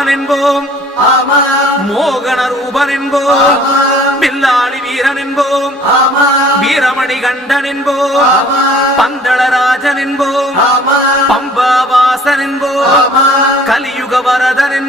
வாகனன் என்போம், மோகன ரூபன் என்போம், பில்லாளி வீரன் என்போம், வீரமணி கண்டன் என்போம், பந்தளராஜன் என்போம், பம்பாவாசன் என்போம், கலியுக வரதன் என்போம்.